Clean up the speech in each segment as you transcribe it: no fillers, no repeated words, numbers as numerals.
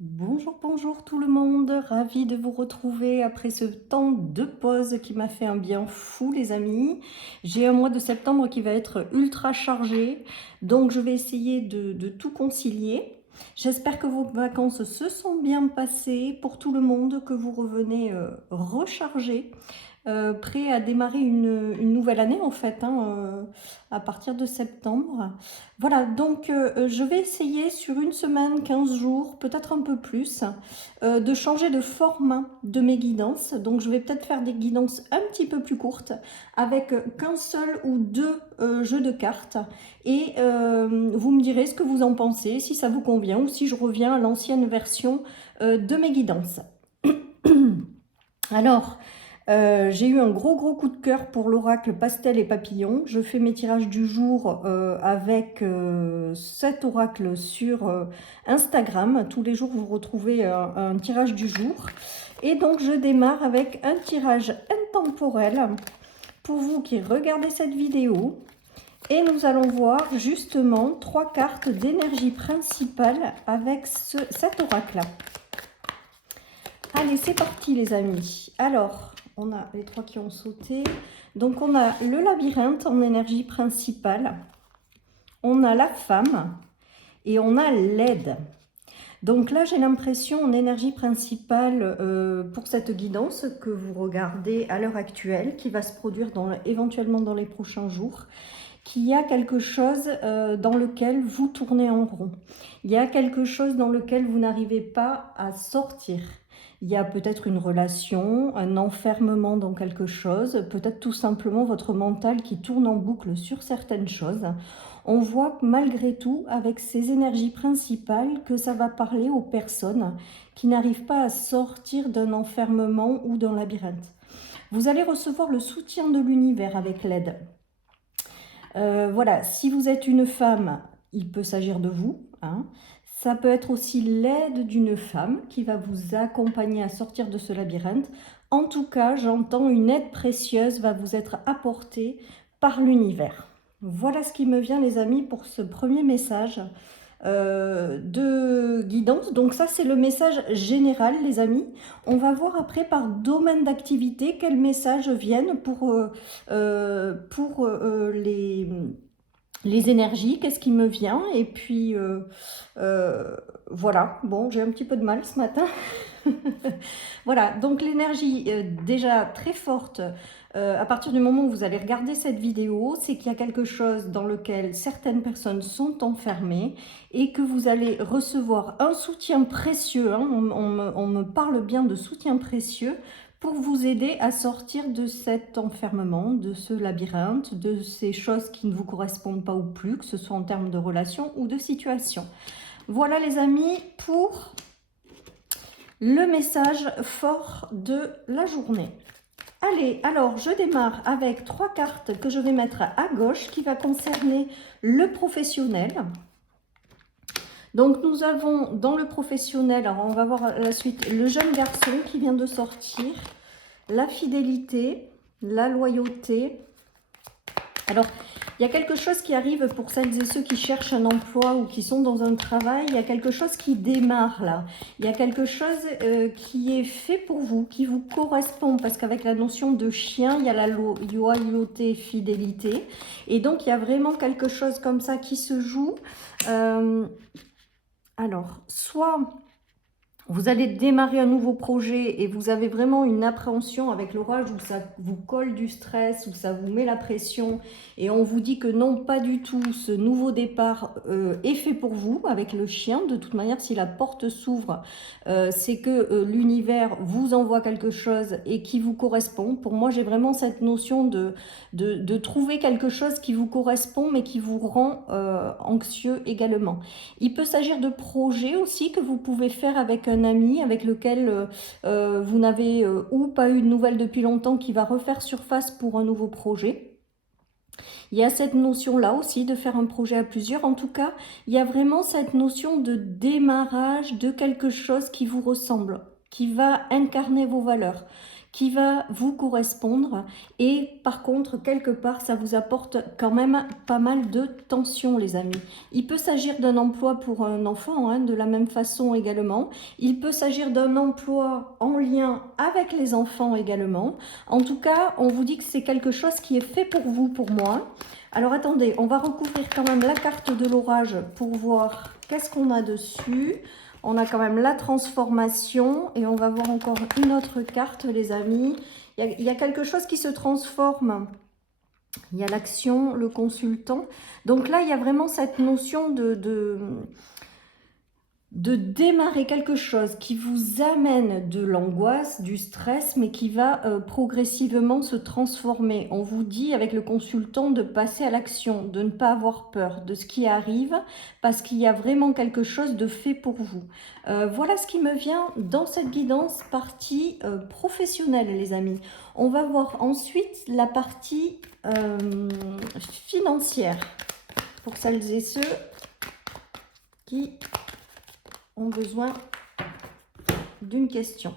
Bonjour, bonjour tout le monde, ravie de vous retrouver après ce temps de pause qui m'a fait un bien fou les amis. J'ai un mois de septembre qui va être ultra chargé, donc je vais essayer de tout concilier. J'espère que vos vacances se sont bien passées pour tout le monde, que vous revenez rechargé. Prêt à démarrer une nouvelle année en fait, à partir de septembre. Voilà, donc je vais essayer sur une semaine, 15 jours, peut-être un peu plus, de changer de format de mes guidances. Donc je vais peut-être faire des guidances un petit peu plus courtes, avec qu'un seul ou deux jeux de cartes. Et vous me direz ce que vous en pensez, si ça vous convient, ou si je reviens à l'ancienne version de mes guidances. Alors, j'ai eu un gros coup de cœur pour l'oracle Pastel et Papillon. Je fais mes tirages du jour avec cet oracle sur Instagram. Tous les jours, vous retrouvez un tirage du jour. Et donc, je démarre avec un tirage intemporel pour vous qui regardez cette vidéo. Et nous allons voir justement 3 cartes d'énergie principale avec cet oracle. Allez, c'est parti les amis. Alors, on a les 3 qui ont sauté. Donc, on a le labyrinthe en énergie principale. On a la femme et on a l'aide. Donc là, j'ai l'impression en énergie principale pour cette guidance que vous regardez à l'heure actuelle, qui va se produire éventuellement dans les prochains jours, qu'il y a quelque chose dans lequel vous tournez en rond. Il y a quelque chose dans lequel vous n'arrivez pas à sortir. Il y a peut-être une relation, un enfermement dans quelque chose, peut-être tout simplement votre mental qui tourne en boucle sur certaines choses. On voit que malgré tout, avec ces énergies principales, que ça va parler aux personnes qui n'arrivent pas à sortir d'un enfermement ou d'un labyrinthe. Vous allez recevoir le soutien de l'univers avec l'aide. Voilà, si vous êtes une femme, il peut s'agir de vous. Ça peut être aussi l'aide d'une femme qui va vous accompagner à sortir de ce labyrinthe. En tout cas, j'entends une aide précieuse va vous être apportée par l'univers. Voilà ce qui me vient les amis pour ce premier message de guidance. Donc ça c'est le message général les amis. On va voir après par domaine d'activité quels messages viennent pour les énergies, qu'est-ce qui me vient. Et puis voilà, bon j'ai un petit peu de mal ce matin. Voilà, donc l'énergie déjà très forte à partir du moment où vous allez regarder cette vidéo, c'est qu'il y a quelque chose dans lequel certaines personnes sont enfermées et que vous allez recevoir un soutien précieux. On me parle bien de soutien précieux pour vous aider à sortir de cet enfermement, de ce labyrinthe, de ces choses qui ne vous correspondent pas ou plus, que ce soit en termes de relations ou de situation. Voilà les amis pour le message fort de la journée. Allez, alors je démarre avec 3 cartes que je vais mettre à gauche qui va concerner le professionnel. Donc nous avons dans le professionnel, alors on va voir la suite, le jeune garçon qui vient de sortir, la fidélité, la loyauté. Alors, il y a quelque chose qui arrive pour celles et ceux qui cherchent un emploi ou qui sont dans un travail. Il y a quelque chose qui démarre là. Il y a quelque chose qui est fait pour vous, qui vous correspond. Parce qu'avec la notion de chien, il y a la loyauté, fidélité. Et donc, il y a vraiment quelque chose comme ça qui se joue. Alors, soit vous allez démarrer un nouveau projet et vous avez vraiment une appréhension avec l'orage où ça vous colle du stress, où ça vous met la pression et on vous dit que non, pas du tout, ce nouveau départ est fait pour vous avec le chien. De toute manière, si la porte s'ouvre, c'est que l'univers vous envoie quelque chose et qui vous correspond. Pour moi, j'ai vraiment cette notion de trouver quelque chose qui vous correspond mais qui vous rend anxieux également. Il peut s'agir de projets aussi que vous pouvez faire avec un ami avec lequel vous n'avez ou pas eu de nouvelles depuis longtemps qui va refaire surface pour un nouveau projet. Il y a cette notion-là aussi de faire un projet à plusieurs. En tout cas, il y a vraiment cette notion de démarrage de quelque chose qui vous ressemble, qui va incarner vos valeurs, qui va vous correspondre. Et par contre, quelque part, ça vous apporte quand même pas mal de tension, les amis. Il peut s'agir d'un emploi pour un enfant, hein, de la même façon également. Il peut s'agir d'un emploi en lien avec les enfants également. En tout cas, on vous dit que c'est quelque chose qui est fait pour vous, pour moi. Alors attendez, on va recouvrir quand même la carte de l'orage pour voir qu'est-ce qu'on a dessus. On a quand même la transformation et on va voir encore une autre carte, les amis. Il y a quelque chose qui se transforme. Il y a l'action, le consultant. Donc là, il y a vraiment cette notion de démarrer quelque chose qui vous amène de l'angoisse, du stress, mais qui va progressivement se transformer. On vous dit avec le consultant de passer à l'action, de ne pas avoir peur de ce qui arrive, parce qu'il y a vraiment quelque chose de fait pour vous. Voilà ce qui me vient dans cette guidance partie professionnelle, les amis. On va voir ensuite la partie financière, pour celles et ceux qui ont besoin d'une question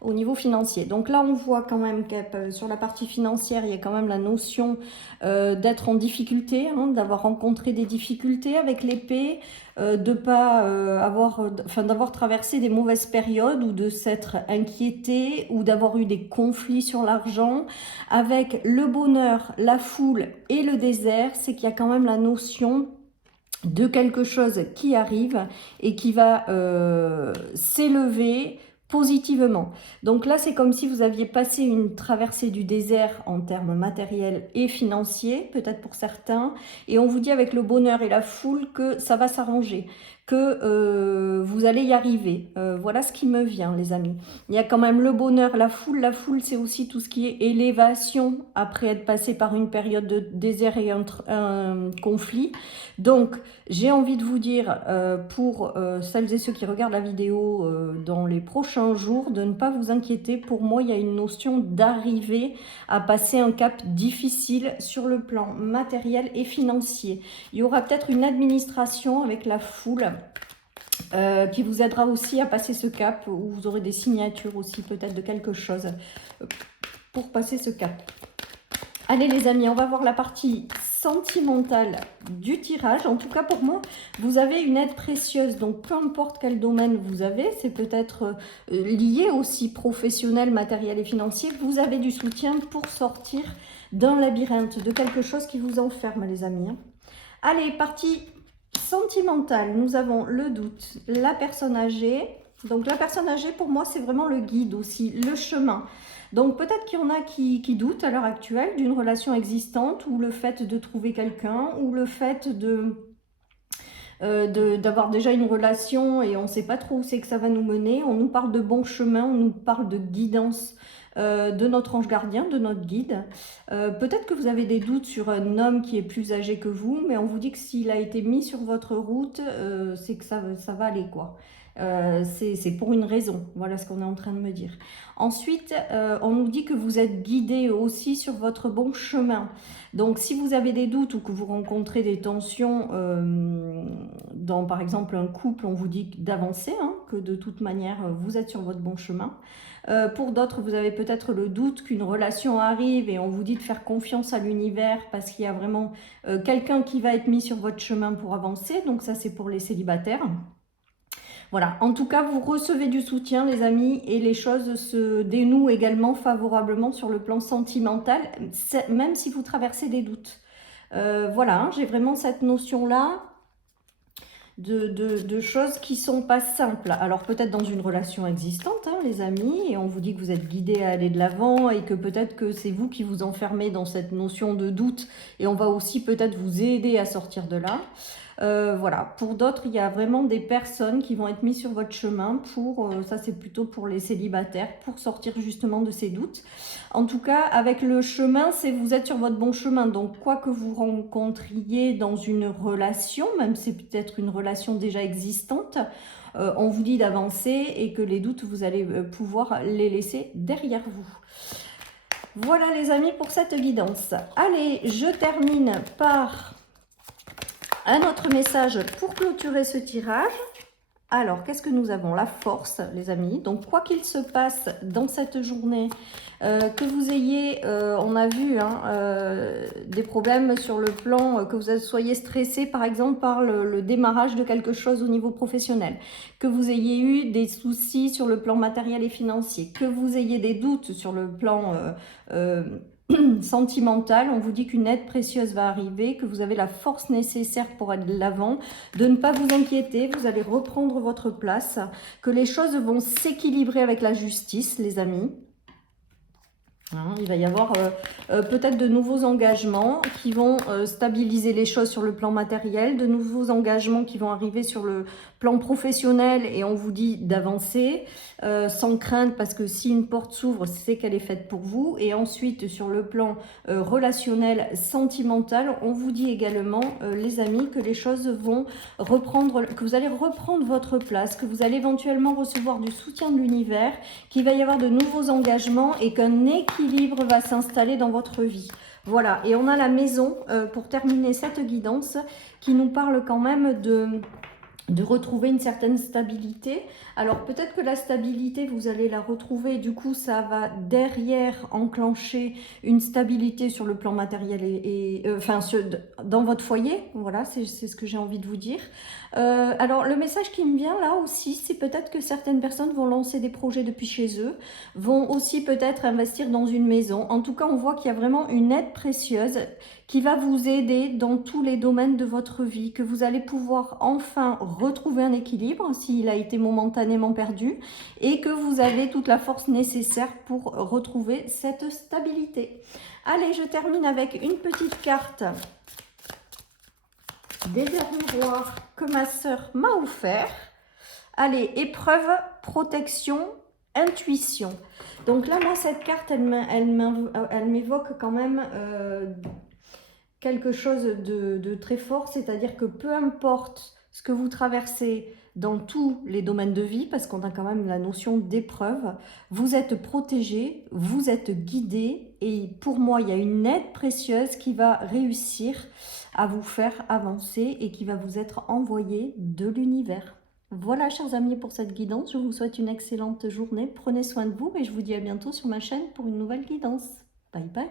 au niveau financier. Donc là, on voit quand même que sur la partie financière, il y a quand même la notion d'être en difficulté, hein, d'avoir rencontré des difficultés avec l'épée, de pas d'avoir traversé des mauvaises périodes ou de s'être inquiété ou d'avoir eu des conflits sur l'argent. Avec le bonheur, la foule et le désert, c'est qu'il y a quand même la notion de quelque chose qui arrive et qui va s'élever positivement. Donc là, c'est comme si vous aviez passé une traversée du désert en termes matériels et financiers, peut-être pour certains, et on vous dit avec le bonheur et la foule que ça va s'arranger, que vous allez y arriver. Voilà ce qui me vient, les amis. Il y a quand même le bonheur, la foule. La foule, c'est aussi tout ce qui est élévation après être passé par une période de désert et un conflit. Donc, j'ai envie de vous dire, pour celles et ceux qui regardent la vidéo dans les prochains jours, de ne pas vous inquiéter. Pour moi, il y a une notion d'arriver à passer un cap difficile sur le plan matériel et financier. Il y aura peut-être une administration avec la foule qui vous aidera aussi à passer ce cap, où vous aurez des signatures aussi peut-être de quelque chose pour passer ce cap. Allez les amis, on va voir la partie sentimentale du tirage. En tout cas pour moi, vous avez une aide précieuse. Donc peu importe quel domaine vous avez, c'est peut-être lié aussi professionnel, matériel et financier. Vous avez du soutien pour sortir d'un labyrinthe, de quelque chose qui vous enferme les amis. Allez, partie sentimentale. Nous avons le doute, la personne âgée. Donc la personne âgée pour moi c'est vraiment le guide aussi, le chemin. Donc peut-être qu'il y en a qui doutent à l'heure actuelle d'une relation existante, ou le fait de trouver quelqu'un, ou le fait d'avoir déjà une relation et on ne sait pas trop où c'est que ça va nous mener. On nous parle de bon chemin, on nous parle de guidance de notre ange gardien, de notre guide. Peut-être que vous avez des doutes sur un homme qui est plus âgé que vous, mais on vous dit que s'il a été mis sur votre route, c'est que ça va aller quoi. C'est pour une raison, voilà ce qu'on est en train de me dire. Ensuite, on nous dit que vous êtes guidé aussi sur votre bon chemin. Donc si vous avez des doutes ou que vous rencontrez des tensions dans par exemple un couple, on vous dit d'avancer, hein, que de toute manière vous êtes sur votre bon chemin. Pour d'autres, vous avez peut-être le doute qu'une relation arrive et on vous dit de faire confiance à l'univers parce qu'il y a vraiment quelqu'un qui va être mis sur votre chemin pour avancer. Donc ça c'est pour les célibataires. Voilà, en tout cas, vous recevez du soutien, les amis, et les choses se dénouent également favorablement sur le plan sentimental, même si vous traversez des doutes. Voilà, hein, j'ai vraiment cette notion-là de choses qui sont pas simples. Alors peut-être dans une relation existante, hein, les amis, et on vous dit que vous êtes guidés à aller de l'avant et que peut-être que c'est vous qui vous enfermez dans cette notion de doute et on va aussi peut-être vous aider à sortir de là. Voilà, pour d'autres, il y a vraiment des personnes qui vont être mises sur votre chemin pour, ça c'est plutôt pour les célibataires, pour sortir justement de ces doutes. En tout cas, avec le chemin, c'est vous êtes sur votre bon chemin. Donc, quoi que vous rencontriez dans une relation, même si c'est peut-être une relation déjà existante, on vous dit d'avancer et que les doutes, vous allez pouvoir les laisser derrière vous. Voilà les amis pour cette guidance. Allez, je termine par un autre message pour clôturer ce tirage. Alors, qu'est-ce que nous avons? La force, les amis. Donc, quoi qu'il se passe dans cette journée, que vous ayez, on a vu, hein, des problèmes sur le plan, que vous soyez stressé, par exemple, par le démarrage de quelque chose au niveau professionnel, que vous ayez eu des soucis sur le plan matériel et financier, que vous ayez des doutes sur le plan sentimental, on vous dit qu'une aide précieuse va arriver, que vous avez la force nécessaire pour aller de l'avant, de ne pas vous inquiéter, vous allez reprendre votre place, que les choses vont s'équilibrer avec la justice, les amis. Hein, il va y avoir peut-être de nouveaux engagements qui vont stabiliser les choses sur le plan matériel, de nouveaux engagements qui vont arriver sur le plan professionnel et on vous dit d'avancer sans crainte parce que si une porte s'ouvre, c'est qu'elle est faite pour vous. Et ensuite sur le plan relationnel, sentimental, on vous dit également les amis que les choses vont reprendre, que vous allez reprendre votre place, que vous allez éventuellement recevoir du soutien de l'univers, qu'il va y avoir de nouveaux engagements et qu'un équilibre va s'installer dans votre vie. Voilà, et on a la maison pour terminer cette guidance qui nous parle quand même de retrouver une certaine stabilité. Alors peut-être que la stabilité, vous allez la retrouver, du coup ça va derrière enclencher une stabilité sur le plan matériel enfin dans votre foyer, voilà, c'est ce que j'ai envie de vous dire. Alors le message qui me vient là aussi, c'est peut-être que certaines personnes vont lancer des projets depuis chez eux, vont aussi peut-être investir dans une maison. En tout cas, on voit qu'il y a vraiment une aide précieuse qui va vous aider dans tous les domaines de votre vie, que vous allez pouvoir enfin retrouver un équilibre s'il a été momentanément perdu et que vous avez toute la force nécessaire pour retrouver cette stabilité. Allez, je termine avec une petite carte des verres miroirs que ma sœur m'a offert. Allez, épreuve, protection, intuition. Donc là, moi, cette carte, elle m'évoque quand même quelque chose de très fort, c'est-à-dire que peu importe ce que vous traversez dans tous les domaines de vie, parce qu'on a quand même la notion d'épreuve, vous êtes protégé, vous êtes guidé, et pour moi, il y a une aide précieuse qui va réussir à vous faire avancer et qui va vous être envoyée de l'univers. Voilà, chers amis, pour cette guidance. Je vous souhaite une excellente journée. Prenez soin de vous et je vous dis à bientôt sur ma chaîne pour une nouvelle guidance. Bye bye.